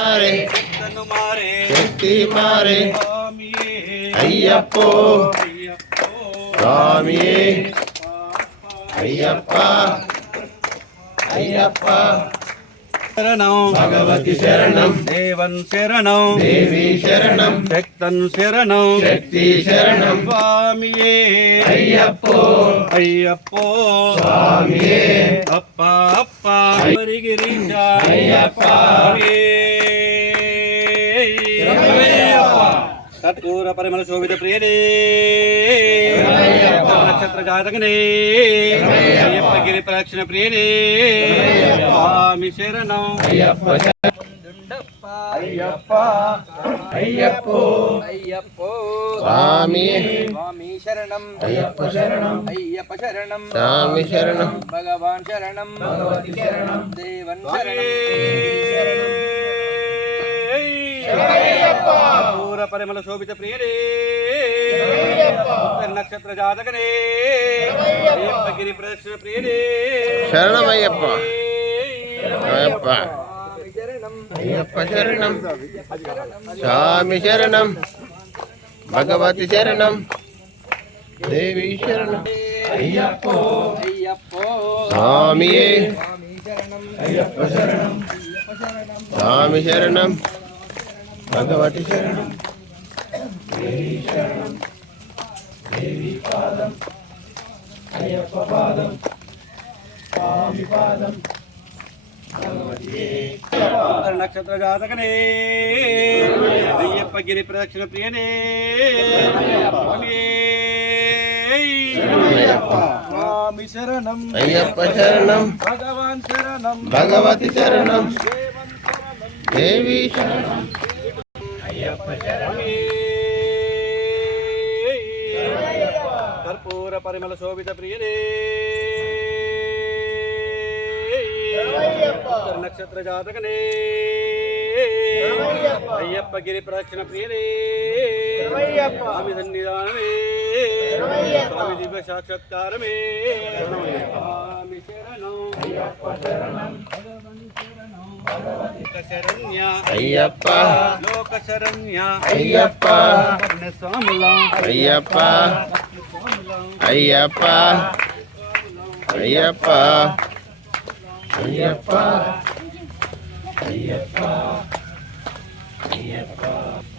ಮಾರೆ ಶಕ್ತಿ ಮಾರೆ ಅಯ್ಯಪ್ಪೋ ಸ್ವಾಮಿಯೇ ಅಯ್ಯಪ್ಪ ಅಯ್ಯಪ್ಪ शरणं भगवती शरणं देवं शरणं देवी शरणं शक्तं शरणं शक्ति शरणं स्वामिये अय्यप्पो अय्यप्पो स्वामिये अप्पा अप्पा हरिगिरीश अय्यप्पा कर्पूर परिमल शोभित प्रियने नक्षत्र जातकने अय्यप्प गिरि प्रदक्षिण प्रियने स्वामी शरणं अय्यप्प अय्यप्प अय्यप्पो अय्यप्पो स्वामी स्वामी शरणं अय्यप्प शरणं अय्यप्प शरणं स्वामी शरणं भगवान शरणं भगवती शरणं देवन पूर परिमल शोभित प्रियने नक्षत्र जातकने अय्यप्प गिरि प्रदक्षिण प्रियने शरणमయ్యప్ప अय्यप्प शरणं अय्यप्प शरणं स्वामी शरणं भगवती शरणं देवी शरणं अय्यप्पो अय्यप्पो स्वामिये स्वामी शरणं अय्यप्प शरणं स्वामी शरणं भगवती शरणं देवी शरणं देवी पादं अय्यप्प पादं स्वामी पादं नक्षत्र जातकने अय्यप्प गिरि प्रदक्षिण प्रियने स्वामी शरणं अय्यप्प शरणं भगवान शरणं भगवती शरणं देवी शरणं अय्यप्प शरणं कर्पूर परिमल शोभित प्रियने नक्षत्र जातकने अय्यप्प गिरि प्रदक्षिण प्रियने स्वामी सन्निधानमे स्वामी दिव्य साक्षात्कार में स्वामी शरणं अय्यप्प शरणं शरण्य अय्यप्प लोक शरण्य अय्यप्प स्वामिला अय्यप्प अय्यप्प अय्यप्प अय्यप्प अय्यप्प अय्यप्प